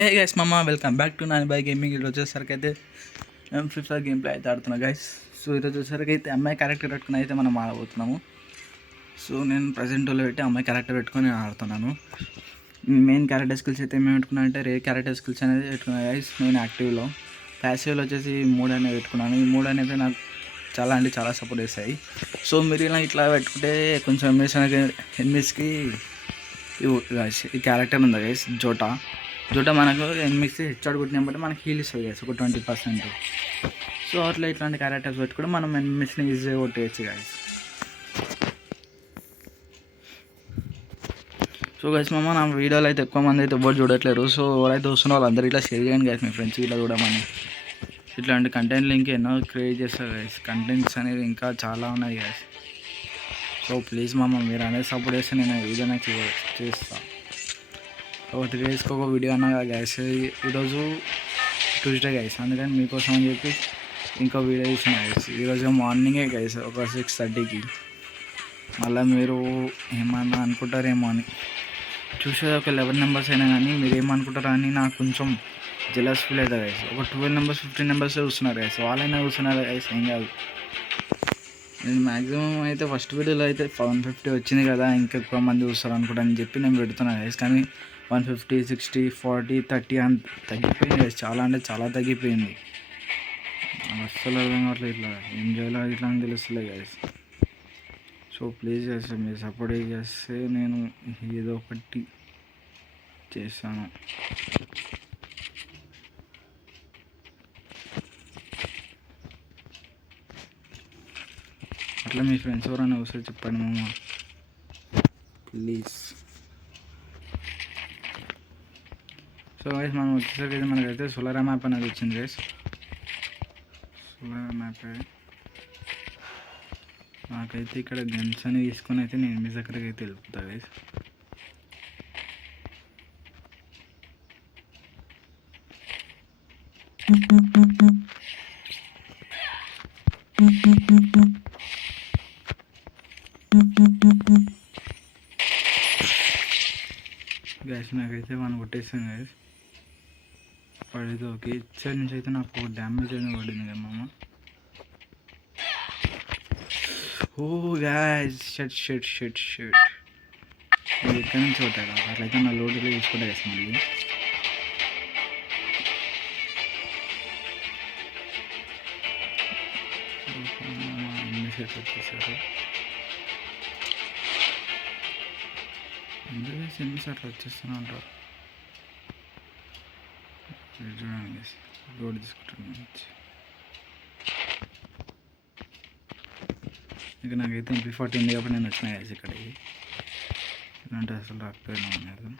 Hey guys మమ్మ welcome back to Nani by gaming. ఈరోజు వచ్చేసరికి అయితే మేము ఫిఫా గేమ్ ప్లే అయితే ఆడుతున్నాం గైస్. సో ఈరోజు వచ్చేసరికి అయితే అమ్మాయి క్యారెక్టర్ పెట్టుకుని అయితే మనం ఆడబోతున్నాము. సో నేను ప్రజెంట్లో పెట్టి అమ్మాయి క్యారెక్టర్ పెట్టుకొని నేను ఆడుతున్నాను. మెయిన్ క్యారెక్టర్ స్కిల్స్ అయితే మేము పెట్టుకున్నా అంటే రే క్యారెక్టర్ స్కిల్స్ అనేది పెట్టుకున్నాను గైస్. నేను యాక్టివ్లో ప్యాసివ్లో వచ్చేసి ఈ 3 అనేది పెట్టుకున్నాను. ఈ 3 అనేది నాకు చాలా అంటే చాలా సపోర్ట్ చేస్తాయి. సో మీరు ఇలా ఇట్లా పెట్టుకుంటే కొంచెం ఎనిమిస్కి ఈ క్యారెక్టర్ ఉంది గైస్ జోటా మనకు ఎనిమిస్ హెచ్ఆర్ కొట్టినప్పుడు మనకి హీల్ ఇస్తుంది గైస్ ఒక 20%. సో అట్లా ఇట్లాంటి క్యారెక్టర్స్ పెట్టుకుంటే మనం ఎనిమిస్ని ఈజీగా కొట్టేయచ్చు గైస్. సో గైస్ నా వీడియోలు అయితే ఎక్కువ మంది అయితే ఎవరు చూడట్లేరు. సో ఎవరైతే వస్తున్న వాళ్ళందరూ ఇట్లా షేర్ చేయండి గైస్, మీ ఫ్రెండ్స్ ఇట్లా చూడమని. ఇట్లాంటి కంటెంట్లు ఇంకా ఎన్నో క్రియేట్ చేస్తారు గైస్. కంటెంట్స్ అనేవి ఇంకా చాలా ఉన్నాయి గైస్. సో ప్లీజ్ మీరు అనేది సపోర్ట్ చేస్తే నేను ఏదైనా చేస్తాను. ఒక 3 డేస్కి ఒక వీడియో అన్నా గైస్. ఈరోజు ట్యూస్డే గైస్, అందుకని మీకోసం అని చెప్పి ఇంకో వీడియో తీసిన గైస్. ఈరోజు మార్నింగే గైస్ ఒక 6:30కి. మళ్ళీ మీరు ఏమన్నా అనుకుంటారేమో అని చూసేది ఒక 11 నెంబర్స్ అయినా కానీ మీరు ఏమనుకుంటారా అని నాకు కొంచెం జెలస్ ఫీల్ అవుతుంది గైస్. ఒక 12 నెంబర్స్ 15 నెంబర్స్ చూస్తున్నారు గైస్, వాళ్ళైనా చూస్తున్నారు గైస్, ఏం కాదు. నేను మ్యాక్సిమం అయితే ఫస్ట్ వీడియోలో అయితే 150 వచ్చింది కదా, ఇంకెక్కువ మంది చూస్తారు అనుకుంటా చెప్పి నేను పెడుతున్నాను గైస్. కానీ 150, 60, 40, 30 అంత తగ్గిపోయింది గైస్. చాలా అంటే చాలా తగ్గిపోయింది. అస్సలు అర్థం కావట్లేదు, ఇట్లా ఏం చేయాలో ఇట్లా అని తెలుస్తలే గైస్. సో ప్లీజ్ గైస్ మీరు సపోర్ట్ చేస్తే నేను ఏదో ఒకటి చేస్తాను. అట్లా మీ ఫ్రెండ్స్ ఎవరైనా వస్తే చెప్పండి మామ ప్లీజ్. సో గైస్ మనం వచ్చేసరికి అయితే మనకైతే సోలారా మ్యాప్ అనేది వచ్చింది గైస్. సోలారా మ్యాప్ నాకైతే ఇక్కడ గన్స్ అని తీసుకొని అయితే నేను మీ దగ్గరికి అయితే వెళ్ళిపోతా గైస్. గ్యాస్ నాకైతే మనం కొట్టేస్తాం గైస్. పడేది ఓకే. ఇచ్చే నుంచి అయితే నాకు డ్యామేజ్ అనేది పడింది కదా మామ. ఓ గ్యాస్ షట్ ఎక్కడి నుంచి కొట్టాడు అట్లయితే నా లోడ్లో తీసుకుంటా గైస్. మళ్ళీ వచ్చేసారు అందరూ ఎన్నిసార్లు వచ్చేస్తూనే ఉంటారు. చూడండి రోడ్ తీసుకుంటాను. ఇక నాకైతే MP40 ఉంది కాబట్టి నేను వచ్చిన గైస్ ఇక్కడికి. ఇలాంటి అసలు రాకపోయినా ఉన్నారు.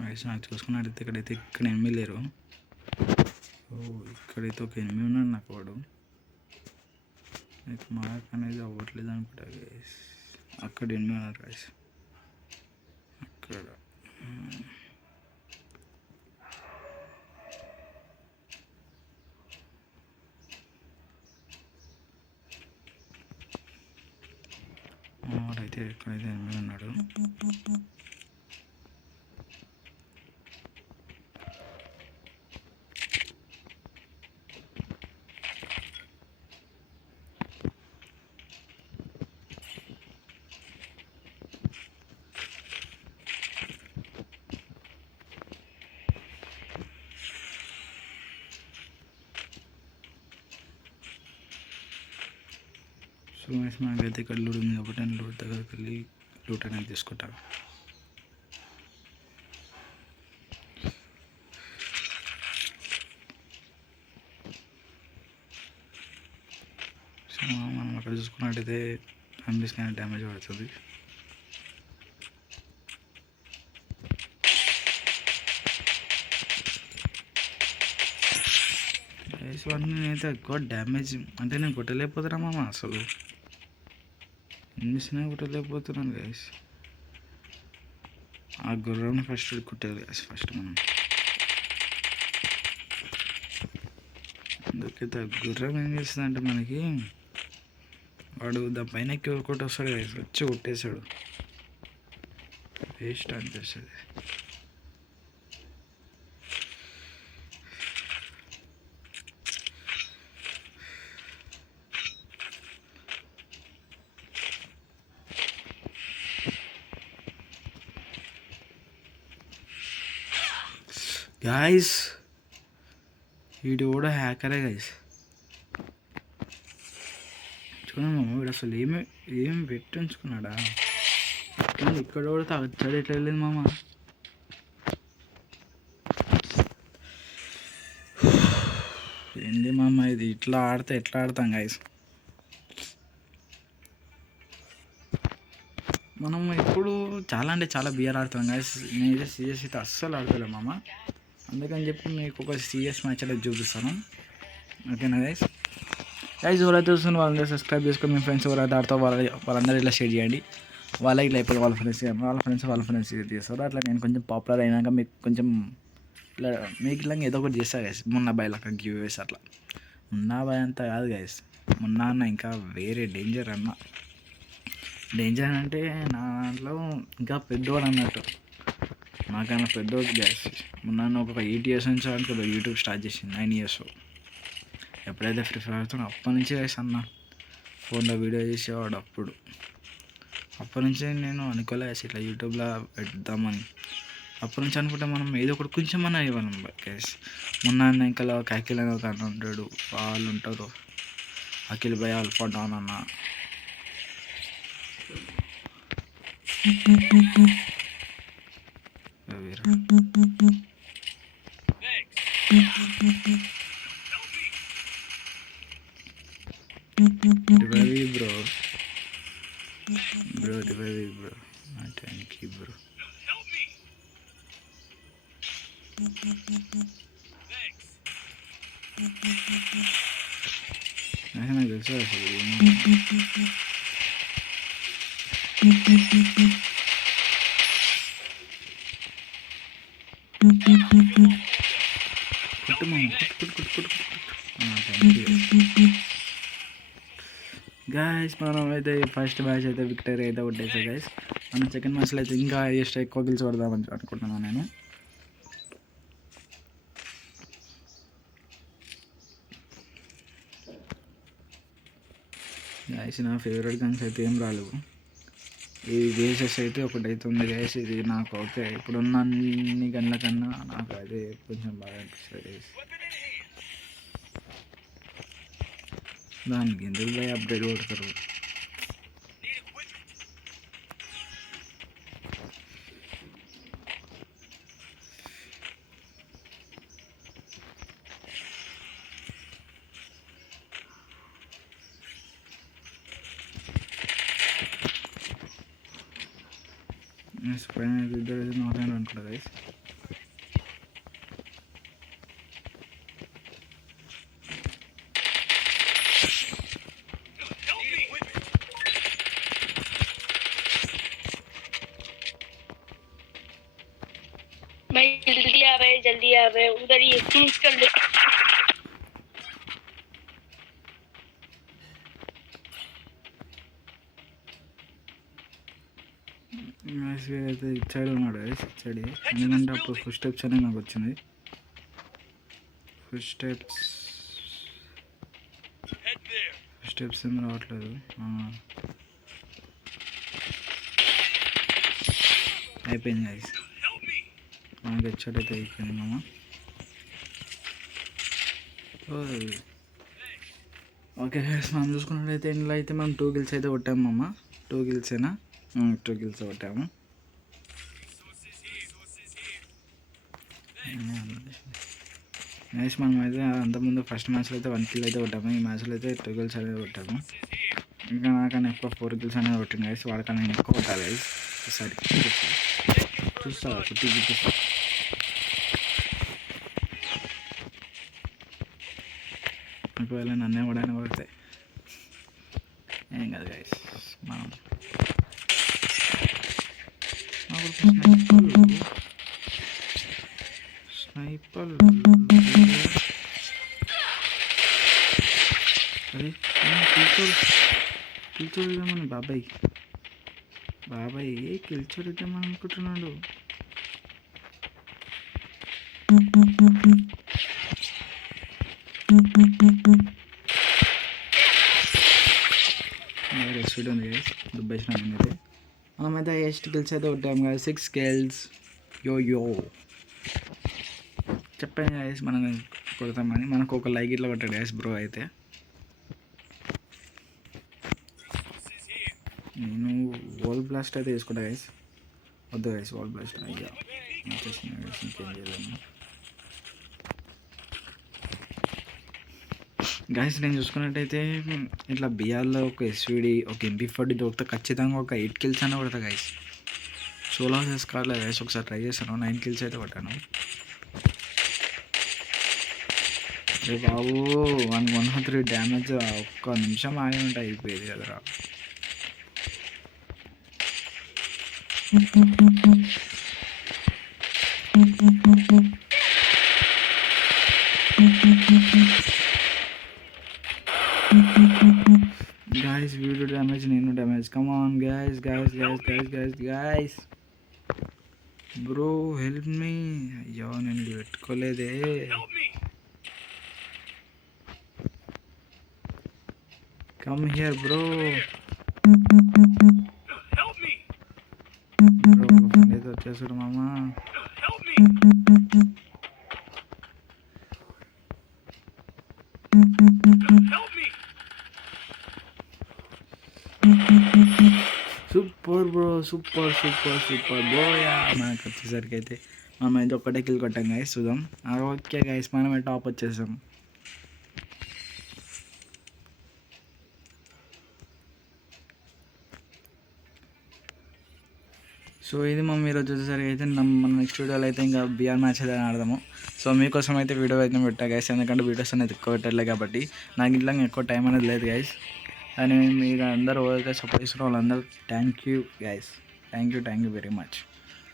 గైస్ నాకు చూసుకున్నట్టయితే ఇక్కడైతే ఇక్కడ ఎనిమిది లేరు. ఇక్కడైతే ఒక 8 ఉన్నాడు నాకు వాడు. అయితే మార్క్ అనేది అవ్వట్లేదు అనుకుంటా గైస్. అక్కడ 8 ఉన్నారు గైస్. అక్కడ వాడైతే ఎక్కడైతే 8 ఉన్నాడు. సో మనకైతే ఇక్కడ లూట్ ఉంది కాబట్టి నేను లూట్ దగ్గరికి వెళ్ళి లూట్ అనేది తీసుకుంటాను. సో మనం అక్కడ చూసుకున్నట్టయితే ఎంబీస్కి అనేది డ్యామేజ్ పడుతుంది. ఇవన్నీ నేనైతే ఎక్కువ డ్యామేజ్ అంటే నేను కొట్టలేకపోతున్నా మామ, అసలు మిషన్ కొట్టలేకపోతున్నాను గైస్. ఆ గుర్రం ఫస్ట్ కుట్టాలి గైస్, ఫస్ట్ మనం. అందుకైతే ఆ గుర్రం ఏం చేస్తుందంటే మనకి, వాడు దానిపైన ఎక్కి ఒకటి వస్తాడు గైస్, వచ్చి కొట్టేశాడు, వేస్ట్ అనిపిస్తుంది. గాయస్ వీడు కూడా హ్యాకరే గైస్. చూడమ్మా వీడు అసలు ఏమి పెట్టి ఉంచుకున్నాడా, ఇక్కడ కూడా తగ్గడు ఎట్లా వెళ్ళింది మామ. ఏంది మామ ఇది, ఇట్లా ఆడితే ఎట్లా ఆడతాం గైస్. మనం ఇప్పుడు చాలా అంటే చాలా బియర్ ఆడుతాం గైస్. నేనైతే సీరియస్ అయితే అస్సలు ఆడతలే మామ, అందుకని చెప్పి మీకు ఒక సీరియస్ మ్యాచ్ అయితే చూపిస్తాను, ఓకేనా గైస్. గైస్ ఎవరైతే చూస్తున్న వాళ్ళందరూ సబ్స్క్రైబ్ చేసుకొని మీ ఫ్రెండ్స్ ఎవరైతే ఆడతారో వాళ్ళందరూ ఇట్లా షేర్ చేయండి. వాళ్ళకి ఇట్లా అయిపోయి వాళ్ళ ఫ్రెండ్స్ చేస్తారు. అట్లా నేను కొంచెం పాపులర్ అయినాక మీకు కొంచెం ఇట్లా మీకు ఇట్లా ఏదో ఒకటి చేస్తా గైస్. మొన్న బాయ్ లెక్క గివ్ వేస్ అట్లా. మున్నా బాయ్ అంతా కాదు గైస్, మున్నా అన్న ఇంకా వేరే డేంజర్ అన్న. డేంజర్ అంటే నా దాంట్లో ఇంకా పెద్దవాడు అన్నట్టు, నాకన్నా పెద్దోడు గ్యాస్. మొన్న ఒక 8 years నుంచి అనుకో యూట్యూబ్ స్టార్ట్ చేసింది, 9 years. ఎప్పుడైతే ఫ్రీ ఫైర్ ఆడుతున్నా అప్పటి నుంచి గైస్ అన్న ఫోన్లో వీడియో చేసేవాడు. అప్పటి నుంచి నేను అనుకోలే ఇట్లా యూట్యూబ్లో పెడదామని. అప్పటి నుంచి అనుకుంటే మనం ఏదో ఒకటి కొంచెం అన్నా ఇవ్వాలి గైస్. మొన్న ఇంకా అఖిల్ అని ఒక అన్న ఉంటాడు, వాళ్ళు ఉంటారు, అఖిల్ భయ్ ఆల్ఫా డాన్ అన్న. Revive bro, revive bro, thank you bro. నాకు తెలుసు గాయస్. మనం అయితే ఫస్ట్ మ్యాచ్ అయితే విక్టరీ అయితే కొట్టేసా గైస్. మనం సెకండ్ మ్యాచ్లో అయితే ఇంకా ఎక్కువ గిల్స్ కొడదామని అనుకుంటున్నాను నేను. గైస్ నా ఫేవరెట్ గన్స్ అయితే ఏం రాలేవు, ఈ వేసెస్ అయితే ఒకటి అవుతుంది గైస్. ఇది నాకు ఓకే, ఇప్పుడున్న అన్ని గన్ల కన్నా నాకు అదే కొంచెం బాగా అనిపిస్తుంది గైస్. దానికి ఎందుకు పోయి అప్డేట్ కొడతారు. పైన ఇద్దరు నాట్ అనుకుంటా గైస్. जल्दी आ रहे उधर ही फिनिश कर ले. అయితే ఇచ్చాడు ఉన్నాడు ఇచ్చాడు, ఎందుకంటే అప్పుడు ఫస్ట్ స్టెప్స్ అనేది నాకు వచ్చింది. ఫస్ట్ స్టెప్స్ ఏమి రావట్లేదు. అయిపోయింది గైస్, మనకి హెడ్షాట్ అయితే అయిపోయింది మామ. ఓకే గైస్, మనం చూసుకున్నట్లయితే ఇందులో అయితే మనం 2 kills అయితే కొట్టాము మామ. 2 kills 2 kills కొట్టాము. గైస్ మనం అయితే అంతకుముందు ఫస్ట్ మ్యాచ్లో అయితే 1 kill అయితే కొట్టాము, ఈ మ్యాచ్లో అయితే 2 kills అనేది కొట్టాము. ఇంకా నాకన్నా ఎక్కువ 4 kills అనేది కొట్టింది గైస్, వాడికన్నా నేను ఎక్కువ కొట్టాలి గైస్. ఈసారి చూస్తా చూపిస్తా. ఒకవేళ నన్ను ఎవడైనా కొడితే ఏం కాదు గైస్. మనం స్నైపర్ అరే కిల్చోడు ఇద్దామని బాబాయ్ కిల్చోడు ఇద్దామని అనుకుంటున్నాడు. స్వీట్ ఉంది గైస్, దుబ్బేసిన అయితే మనమైతే ఎస్ట్ కిల్స్ అయితే కొట్టాము కదా, 6 కిల్స్. యో చెప్పాను గైస్ మనం కొడతామని. మనకు ఒక లైక్ ఇట్లా కొట్టాడు గైస్ బ్రో. అయితే నేను వాల్ బ్లాస్ట్ అయితే తీసుకుంటా గైస్. వద్దు గైస్ వాల్ బ్లాస్ట్ అయ్యా వచ్చేసిన గైస్, ఇంకేం చేయలేము గైస్. నేను చూసుకున్నట్టయితే ఇట్లా బిఆర్లో ఒక ఎస్విడి ఒక MP40 దొరికితే ఖచ్చితంగా ఒక 8 కిల్స్ అన్న కొడతా గైస్. సోలో చేసుకోవట్లేదు గైస్, ఒకసారి ట్రై చేస్తాను. 9 కిల్స్ అయితే కొట్టాను. రే బాబు 103 డ్యామేజ్. ఒక్క నిమిషం ఆగి ఉంటే అయిపోయేది కదరా. guys వీడియో డ్యామేజ్, నేను damage. Come on guys bro help me. అయ్యో నేను ఇది పెట్టుకోలేదే. Come here bro. ఏదో వచ్చేసాడు మామా. Super bro, super buoy. మనకు వచ్చేసరికి అయితే మనం అయితే ఒక్కటే కిల్ కొట్టాం గైస్. చూద్దాం. ఓకే గైస్ మనమే టాప్ వచ్చేసాం. సో ఇది మనం ఈరోజు వచ్చేసరికి అయితే మన నెక్స్ట్ వీడియోలో అయితే ఇంకా బిఆర్ మ్యాచ్ అయితే ఆడదాము. సో మీకోసం అయితే వీడియో అయితే పెట్టా గైస్, ఎందుకంటే వీడియోస్ అనేది ఎక్కువ పెట్టలేదు కాబట్టి. నాకు ఇట్లా ఎక్కువ టైం అనేది లేదు గైస్. అని మీరు అందరూ ఎవరైతే సపోర్ట్ చేసిన వాళ్ళందరూ thank you guys. Thank you very much.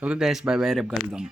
Okay guys, by రేపు కలుద్దాం.